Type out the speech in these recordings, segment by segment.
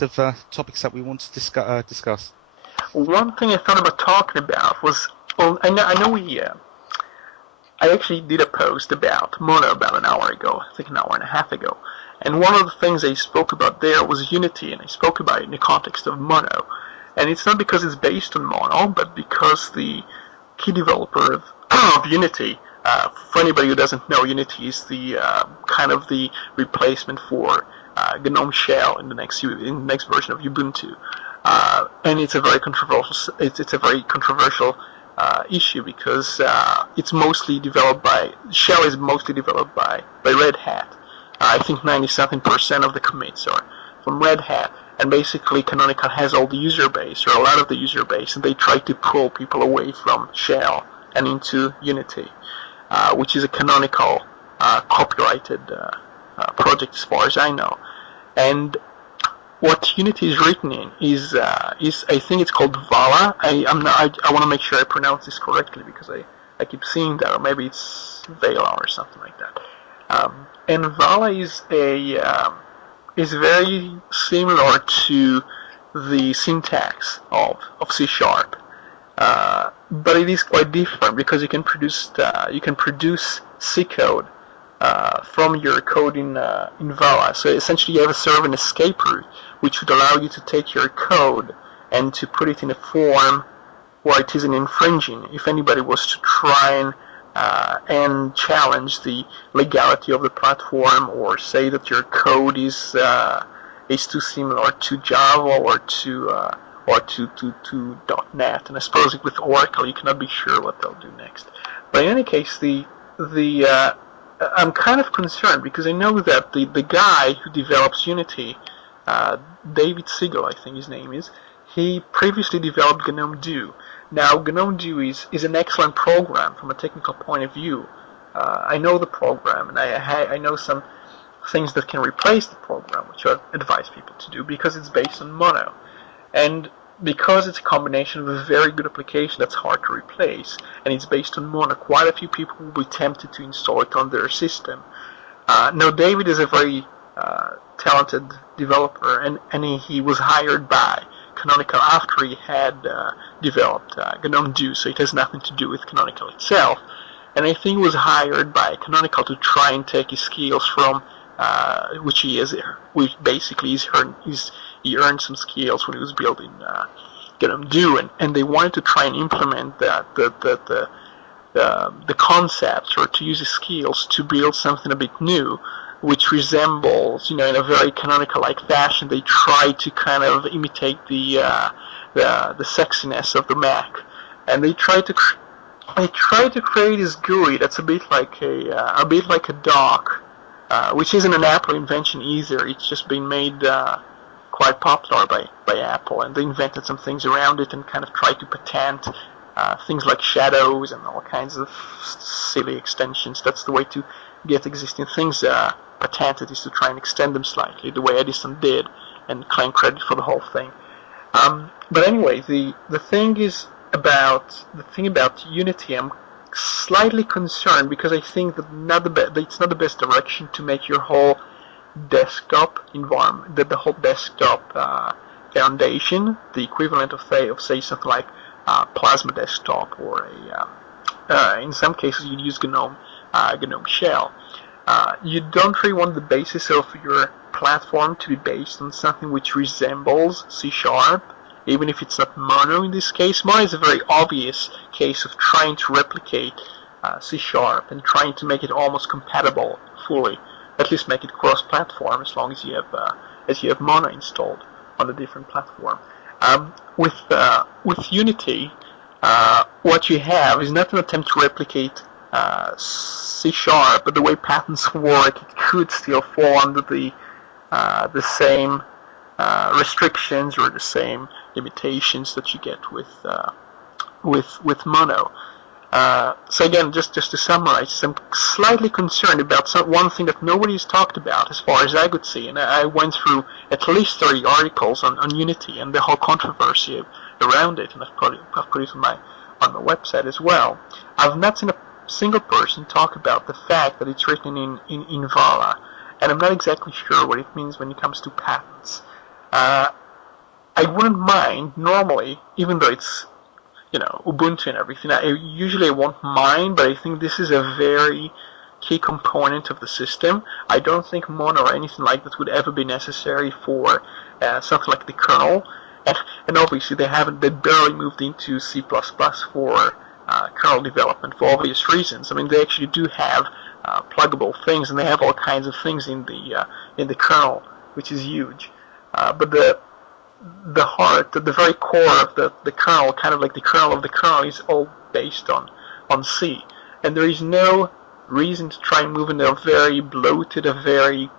list of topics that we want to discuss. One thing I thought about talking about was, well, I know I actually did a post about Mono about an hour ago, I think an hour and a half ago, and one of the things I spoke about there was Unity, and I spoke about it in the context of Mono. And it's not because it's based on Mono, but because the key developer of Unity, for anybody who doesn't know, Unity is the kind of the replacement for GNOME Shell in the next version of Ubuntu, and it's a very controversial issue because it's mostly developed by Shell is mostly developed by Red Hat. I think 90-something% of the commits are from Red Hat, and basically Canonical has all the user base, or a lot of the user base, and they try to pull people away from Shell and into Unity, which is a Canonical copyrighted project as far as I know. And what Unity is written in is I think it's called Vala. I want to make sure I pronounce this correctly because I keep seeing that, or maybe it's Vala or something like that. And Vala is very similar to the syntax of C#, but it is quite different because you can produce C code from your code in Vala. So essentially, you have a sort of an escape route, which would allow you to take your code and to put it in a form where it isn't infringing. If anybody was to try and challenge the legality of the platform, or say that your code is too similar to Java or to .NET, and I suppose with Oracle you cannot be sure what they'll do next. But in any case, I'm kind of concerned because I know that the guy who develops Unity, David Siegel, I think his name is, he previously developed GNOME Do. Now, GNOME Do is an excellent program from a technical point of view. I know the program, and I know some things that can replace the program, which I advise people to do, because it's based on Mono. And because it's a combination of a very good application that's hard to replace, and it's based on Mono, quite a few people will be tempted to install it on their system. Now, David is a very talented developer, and he was hired by Canonical after he had developed GNOME Do, so it has nothing to do with Canonical itself. And I think he was hired by Canonical to try and take his skills from, which basically he earned some skills when he was building GNOME Do, and they wanted to try and implement the concepts, or to use his skills to build something a bit new, which resembles, in a very Canonical-like fashion. They try to kind of imitate the sexiness of the Mac, and they try to create this GUI that's a bit like a dock, which isn't an Apple invention either. It's just been made quite popular by Apple, and they invented some things around it and kind of tried to patent things like shadows and all kinds of silly extensions. That's the way to get existing things patented, is to try and extend them slightly, the way Edison did, and claim credit for the whole thing. But anyway, the thing about Unity, I'm slightly concerned because I think that it's not the best direction to make your whole desktop environment, the whole desktop foundation, the equivalent of say something like Plasma Desktop, or in some cases you'd use GNOME Shell. You don't really want the basis of your platform to be based on something which resembles C#, even if it's not Mono in this case. Mono is a very obvious case of trying to replicate C# and trying to make it almost compatible fully, at least make it cross-platform as long as you have Mono installed on a different platform. With Unity, what you have is not an attempt to replicate C#, but the way patents work, it could still fall under the same restrictions or the same limitations that you get with Mono. So again, just to summarize, I'm slightly concerned about one thing that nobody's talked about as far as I could see, and I went through at least 30 articles on Unity and the whole controversy around it, and I've put it on my website as well. I've not seen a single person talk about the fact that it's written in Vala, and I'm not exactly sure what it means when it comes to patents. I wouldn't mind normally, even though it's Ubuntu and everything. I won't mind, but I think this is a very key component of the system. I don't think Mono or anything like that would ever be necessary for something like the kernel. And obviously they barely moved into C++ for kernel development for obvious reasons. I mean, they actually do have pluggable things, and they have all kinds of things in the kernel, which is huge. But the heart, the very core of the kernel, kind of like the kernel of the kernel, is all based on C. And there is no reason to try and move into a very bloated, a very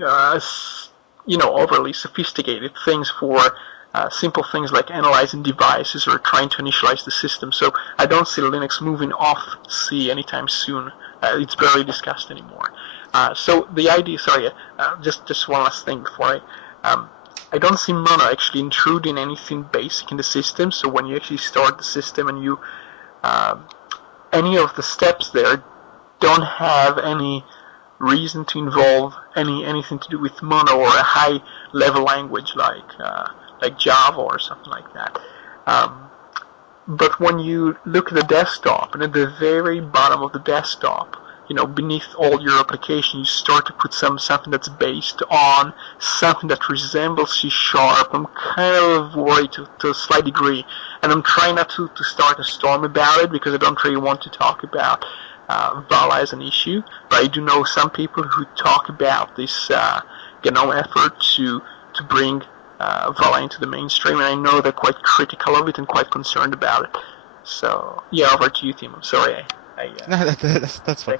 overly sophisticated things for simple things like analyzing devices or trying to initialize the system. So I don't see Linux moving off C anytime soon. It's barely discussed anymore. So the idea, sorry, just one last thing before I don't see Mono actually intruding anything basic in the system. So when you actually start the system and you any of the steps there don't have any reason to involve anything to do with Mono or a high level language like Java or something like that. But when you look at the desktop, and at the very bottom of the desktop, beneath all your application, you start to put something that's based on something that resembles C#. I'm kind of worried to a slight degree, and I'm trying not to start a storm about it because I don't really want to talk about Vala as an issue. But I do know some people who talk about this GNOME effort to bring Vala into the mainstream, and I know they're quite critical of it and quite concerned about it. So, yeah, over to you, Tim. I'm sorry. No, that's fine.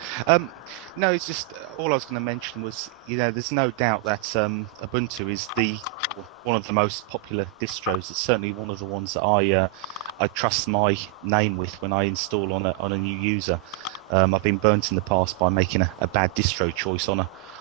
No, it's just all I was going to mention was, there's no doubt that Ubuntu is one of the most popular distros. It's certainly one of the ones that I trust my name with when I install on a new user. I've been burnt in the past by making a bad distro choice on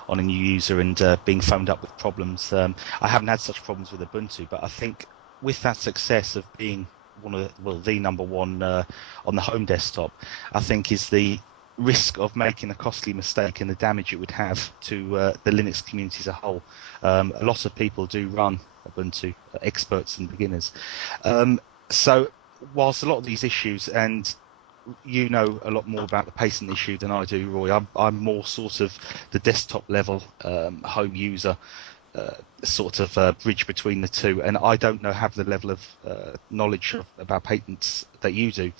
a new user and being phoned up with problems. I haven't had such problems with Ubuntu, but I think with that success of being the number one on the home desktop, I think is the risk of making a costly mistake and the damage it would have to the Linux community as a whole. A lot of people do run Ubuntu, experts and beginners. So whilst a lot of these issues, and you know a lot more about the patent issue than I do, Roy, I'm more sort of the desktop level home user, sort of bridge between the two, and I don't have the level of knowledge about patents that you do,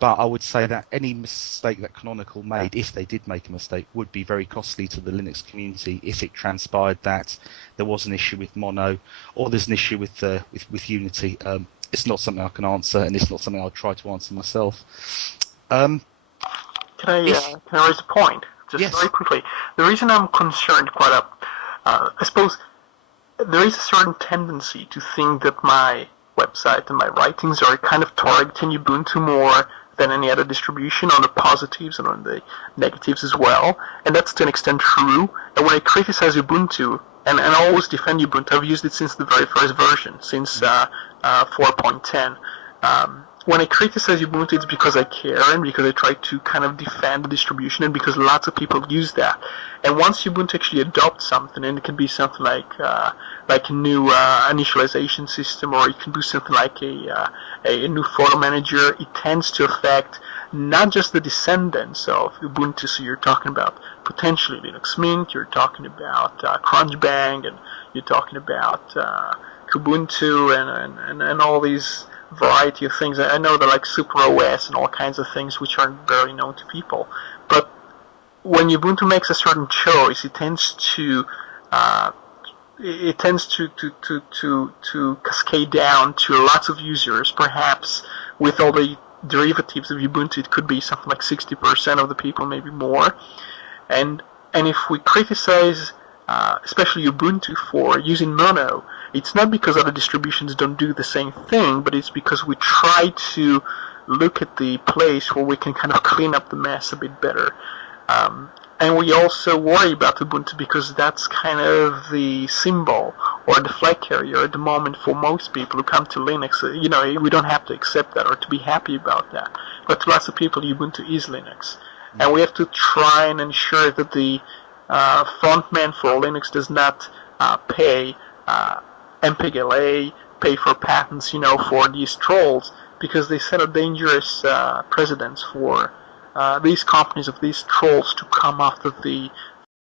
but I would say that any mistake that Canonical made, if they did make a mistake, would be very costly to the Linux community if it transpired that there was an issue with Mono or there's an issue with Unity. It's not something I can answer, and it's not something I'll try to answer myself. Can I raise a point? Just yes. very quickly. The reason I'm concerned I suppose there is a certain tendency to think that my website and my writings are kind of targeting Ubuntu more than any other distribution, on the positives and on the negatives as well. And that's to an extent true. And when I criticize Ubuntu, and I always defend Ubuntu, I've used it since the very first version, since 4.10. When I criticize Ubuntu, it's because I care and because I try to kind of defend the distribution and because lots of people use that. And once Ubuntu actually adopts something, and it can be something like a new initialization system, or it can be something like a new photo manager, it tends to affect not just the descendants of Ubuntu. So you're talking about potentially Linux Mint, you're talking about Crunchbang, and you're talking about Kubuntu and all these variety of things. I know they're like Super OS and all kinds of things which aren't barely known to people. But when Ubuntu makes a certain choice, it tends to cascade down to lots of users. Perhaps with all the derivatives of Ubuntu, it could be something like 60% of the people, maybe more. And if we criticize especially Ubuntu for using Mono, it's not because other distributions don't do the same thing, but it's because we try to look at the place where we can kind of clean up the mess a bit better. And we also worry about Ubuntu because that's kind of the symbol or the flag carrier at the moment for most people who come to Linux. We don't have to accept that or to be happy about that. But to lots of people, Ubuntu is Linux. And we have to try and ensure that the frontman for Linux does not pay MPGLA, pay for patents, for these trolls, because they set a dangerous precedence for these companies of these trolls to come after the